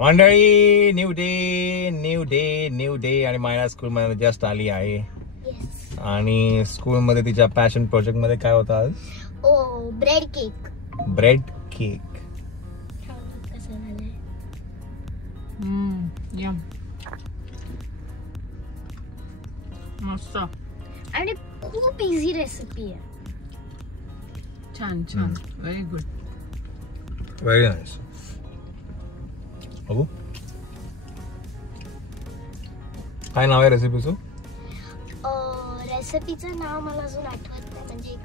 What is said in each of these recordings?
मंडळी, new day आणि Myra school मध्ये जस्ट आली आहे. आणि स्कूल मध्ये तिच्या पॅशन प्रोजेक्ट मध्ये काय होतं आज? Bread cake. मस्त आणि खूप इझी रेसिपी आहे. छान व्हेरी गुड, व्हेरी नाईस. बघू काय नाव आहे रेसिपीचं? रेसिपीचं नाव मला अजून आठवत नाही. म्हणजे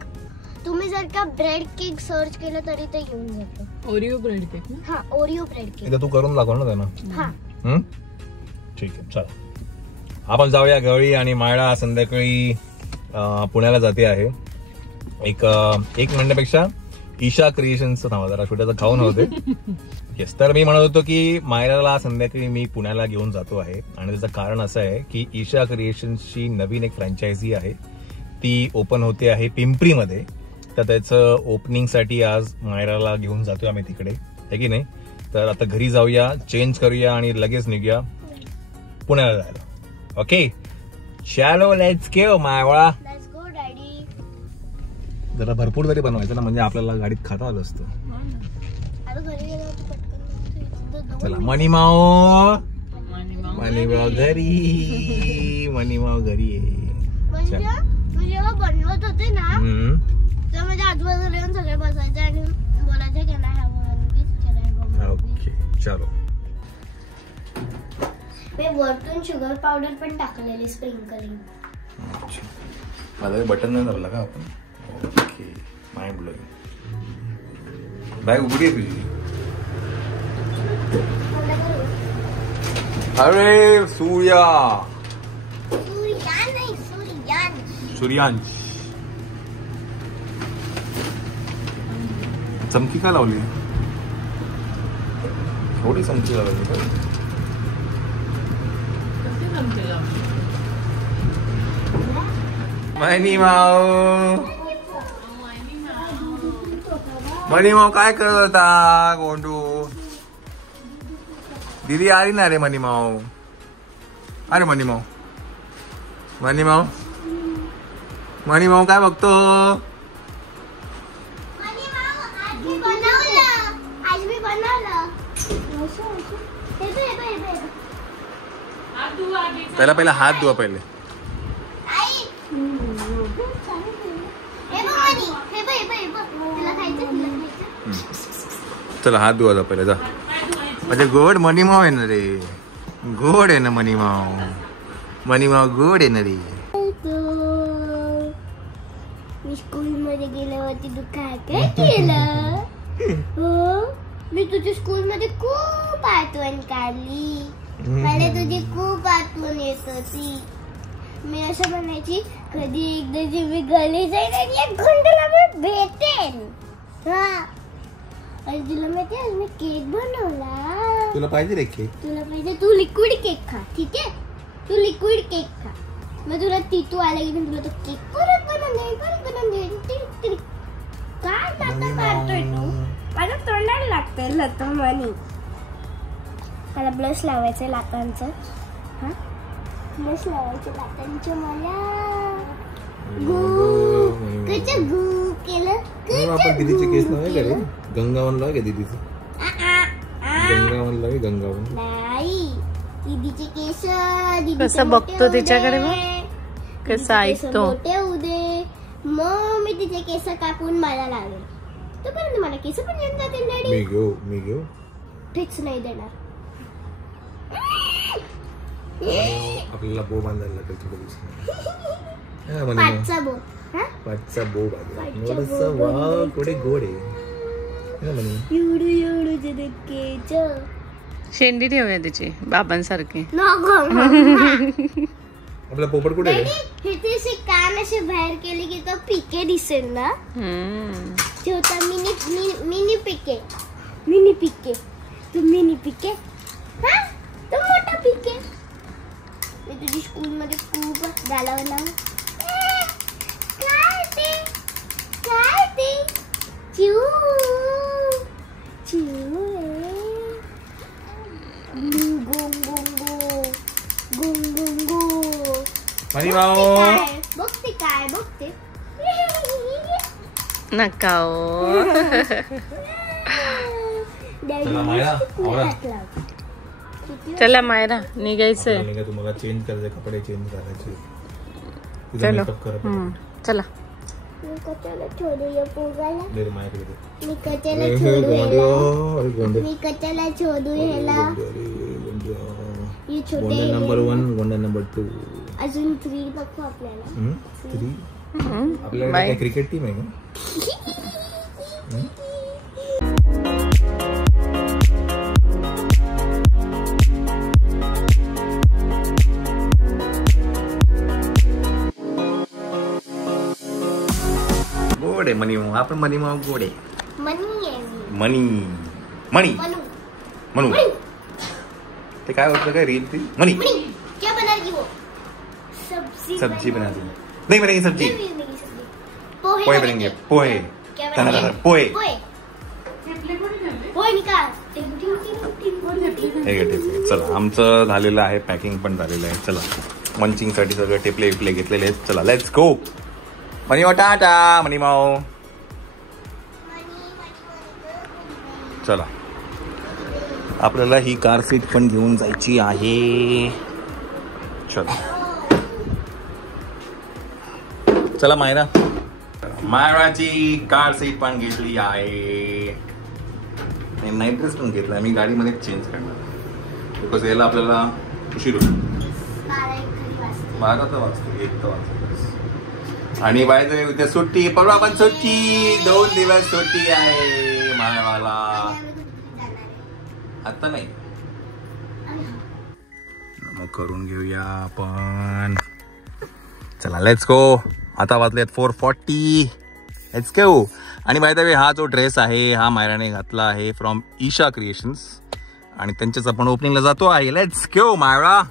तुम्ही जर का ब्रेड केक सर्च केलं तरी ते येऊन जातं. ओरिओ ब्रेड केक ना? हा, ओरिओ ब्रेड केक. तू करून दाखव ना त्यांना. हा, ठीक आहे, चला आपण जाऊया घरी. आणि मायरा संध्याकाळी पुण्याला जाते आहे. एक म्हणण्यापेक्षा ईशा क्रिएशनचं नाव जरा छोट्याचं खाऊन होते. येस, तर मी म्हणत होतो की मायराला संध्याकाळी मी पुण्याला घेऊन जातो आहे. आणि त्याचं कारण असं आहे की ईशा क्रिएशन्सची नवीन एक फ्रँचायझी आहे, ती ओपन होते आहे पिंपरीमध्ये. तर त्याचं ओपनिंगसाठी आज मायराला घेऊन जातोय आम्ही तिकडे, आहे की नाही. तर आता घरी जाऊया, चेंज करूया आणि लगेच निघूया पुण्याला जायला. ओके, चलो let's go Myra. Let's go daddy. जरा भरपूर तरी बनवायचं ना, म्हणजे आपल्याला गाडीत खाता आलं असतं. आता घरी गेल्यावर पटकन. चला, मनीमाव घरी, मनीमाव घरी आहे. म्हणजे मी जेव्हा बनवत होते ना, तेव्हा माझ्या आजूबाजूला येऊन सगळे बसायचे आणि बोलायचे की नाही ओके, चलो. मी वरतून शुगर पावडर पण टाकलेली स्प्रिंकलिंग. माझा बटन नाही दाबला का आपण? Okay, mind blowing. बॅग उघडी आहे तुझी? अरे सूर्यांश चमकी का लावली? थोडी चमकी लावली का? मनीमाव काय करत होता गोंडू? दीदी आली ना रे मनीमाव. अरे मनीमाव काय बघतो? त्याला पहिला हात धुवा पहिले. चला हात धुवा जा पहिले, जा. म्हणजे गोड मनीमाव आहे ना रे, गोड आहे ना मनीमाव गोड आहे ना रे. मी स्कूल मध्ये गेल्यावरती तू काय काय केलं? हो, मी तुझ्या स्कूल मध्ये खूप आठवण काढली. मला तुझी खूप आठवण येत होती. मी असं म्हणायची, कधी एकदा जे मी गली जाईल आणि एक घंटेला मी भेटेन. हा, आणि तुला माहिती आज मी केक बनवला. तुला पाहिजे रे केक? तुला पाहिजे? तू लिक्विड केक खा, ठीक आहे? तू लिक्विड केक खा. मग तुला तितू आला की तुला तो केक परत बनवून दे. काय लता मारतोय तू? माझ्या तोंडाला लागतंय लता मनी. मला ब्लश लावायचंय लातांचं. हा, ब्लश लावायचं लातांचं मला. गू केलं. आपण दीदीचे केस लावाय का रे? गंगावन लावाय का दीदीचं? गंगावन लावाय, गंगावन नाही. दीदीचे केस कसं बघतो तिच्याकडे, कसं ऐकतो. मोठे होऊ दे, मग मी तिचे केस कापून मला लावेल. तोपर्यंत मला केस पण येऊन जातील डॅडी. मी घेऊ फिक्स नाही देणार. आपल्याला बो बांधायला लागेल पाचचा बो गोड आहे. शेंडी ठेवूया त्याची बाबांसारखी. आपला पोपट कुठे आहे? हे कान असे बाहेर केले की तो पिके दिसेल ना. ठेवता मिनी पिके. तू मिनी पिके, हा तो मोठा पिके. मी तुझी स्कूल मध्ये खूप घालवला. काय ते चिऊ मनी माऊ बघते काय बघते. नका हो. चला मायरा आवरा. चला मायरा निघायचंय. आपल्याला निघा, तुम्हाला चेंज करायचे, कपडे चेंज करायचे. तुझा चलो. मेकअप करा. चला. मी कशाला छोडू या पोगाला. दे रे माझ्याकडे दे. मी कशाला छोडू ह्याला. अरे गोंडे. मी कशाला छोडू ह्याला. हे छोटे गोंडा नंबर 1, गोंडा नंबर 2. अजून 3 नको आपल्याला. 3. आपल्याकडे क्रिकेट टीम आहे का? गोड आहे मनी माऊ. आपण मनी माऊ गोड आहे. मनी आहे मी. मनी मनी मनू. म्हणू ते काय होतं काय रील ती मनी मनी क्या बना रही हो? सब्जी बनाती नहीं बनेगी सब्जी. पोहे पोहे बनेंगे. पोहे क्या पोहे पोहे निकाल. हे टेपले. चला आमचं झालेलं आहे, पॅकिंग पण झालेलं आहे. चला मंचिंग साठी सगळे टेपले विपले घेतलेले आहेत. चला लेट्स गो. मनी माऊ टाटा. मनी माऊ चला. आपल्याला ही कार सीट पण घेऊन जायची आहे. चला चला मायरा. मायराची कार सीट पण घेतली आहे. नाईट ड्रेस पण घेतला. मी गाडीमध्ये चेंज करणार बिकॉज यायला आपल्याला उशीर होतो. 12 तर वाजतो, 1 तर वाजतो. आणि बाय द वे उद्या सुट्टी. परवा पण सुट्टी. 2 दिवस सुट्टी आहे मायवाला. आता नाही मग करून घेऊया आपण. चला लेट्स गो. आता वाजलेत 4:40. Let's go. आणि बाय द वे हा जो ड्रेस आहे हा मायराने घातला आहे फ्रॉम ईशा क्रिएशन्स आणि त्यांच्याच आपण ओपनिंगला जातो आहे. Let's go Myra.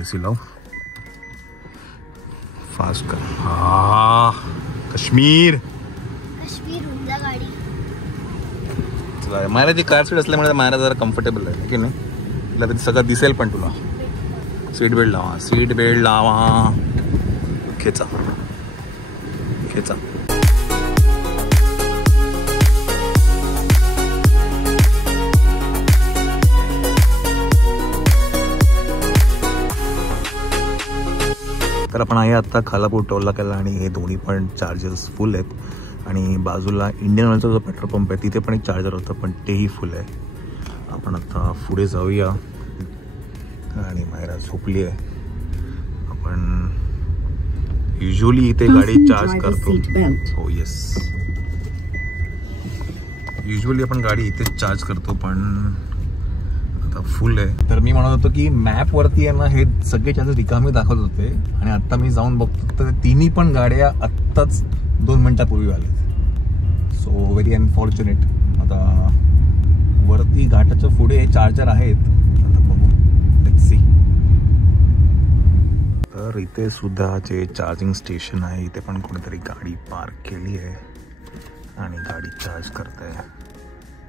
एसी लाव फास्ट कर. हा काश्मीर गाडी. चला मायराची कार सीट असल्यामुळे मायरा जरा कम्फर्टेबल आहे की नाही. तुला ते सगळं दिसेल पण तुला. सीट बेल्ट लावा. सीट बेल्ट लावा. खेचा खेचा. तर आपण आहे आता खालापूर टोल नाक्याला आणि हे दोन्ही पण चार्जर्स फुल आहेत आणि बाजूला इंडियन ऑइलचा जो पेट्रोल पंप आहे तिथे पण एक चार्जर होतं पण तेही फुल आहे. आपण आता पुढे जाऊया आणि मायरा झोपली आहे. आपण युजली इथे गाडी चार्ज करतो. हो येस युजली आपण गाडी इथेच चार्ज करतो पण आता फुल आहे. तर मी म्हणत होतो की मॅप वरती आहे ना हे सगळे चार्जर रिकामे दाखवत होते आणि आता मी जाऊन बघतो तर तिन्ही पण गाड्या आत्ताच 2 मिनिटापूर्वी आल्या. So very unfortunate. आता वरती घाटाच्या पुढे चार्जर आहेत. आता बघू लेट्स सी. तर इथे सुद्धा जे चार्जिंग स्टेशन आहे इथे पण कोणीतरी गाडी पार्क केली आहे आणि गाडी चार्ज करत आहे.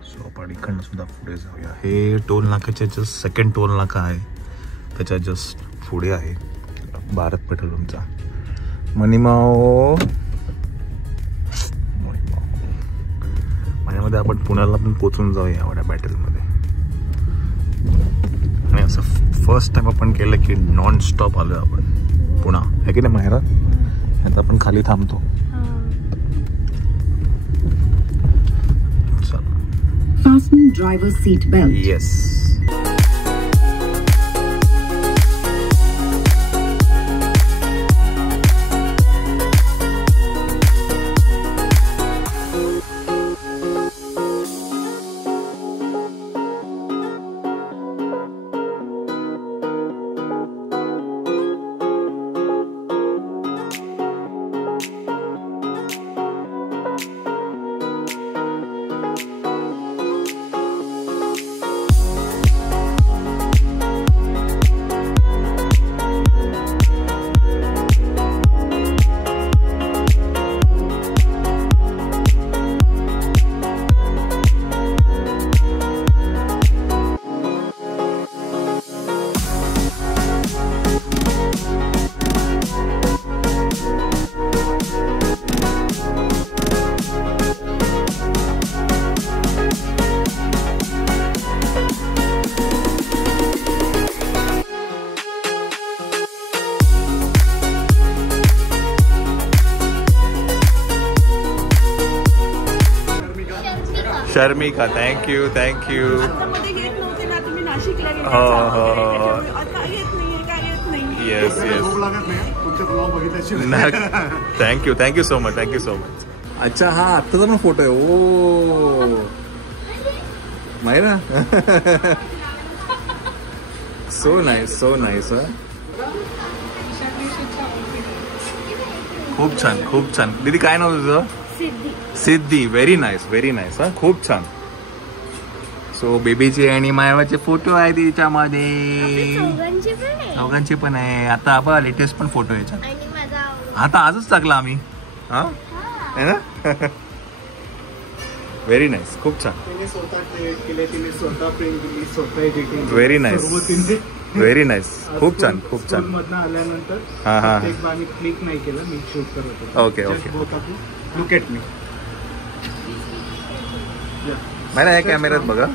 सो आपण इकडनं सुद्धा पुढे जाऊया. हे टोल नाक्याच्या जस्ट सेकंड टोल नाका आहे त्याच्या जस्ट पुढे आहे भारत पेट्रोलियमचा. मनीमाओ माझ्यामध्ये आपण पुण्याला पण पोचून जाऊया एवढ्या बॅटरीमध्ये. आणि असं फर्स्ट टाइम आपण केलं की नॉन स्टॉप आलो आपण पुणा आहे की नाही मायरा. आता आपण खाली थांबतो. Fasten driver's seat belt. Yes. Sharmika thank you thank you. मध्ये येत नव्हते ना तुम्ही नाशिकला गेले. हो हो हो आता येत नाहीये काय येत नाही. Yes yes. Thank you so much so much. अच्छा हा आत्ताचा पण फोटो आहे. ओ मायरा सो नाईस खूप छान. दीदी काय नाव तुझं? सिद्धी. व्हेरी नाईस हा खूप छान. सो बेबीचे आणि मायवाचे फोटो आहे तिच्यामध्ये. दोघांचे पण आहे. आता आपण लेटेस्ट पण फोटो याच्यात आता आजच टाकला आम्ही. हा है ना. व्हेरी नाईस खूप छान. व्हेरी नाईस खूप छान आल्यानंतर आम्ही क्लिक नाही केलं. मी शूट करत होतो. Okay look at me. मला या कॅमेऱ्यात बघा.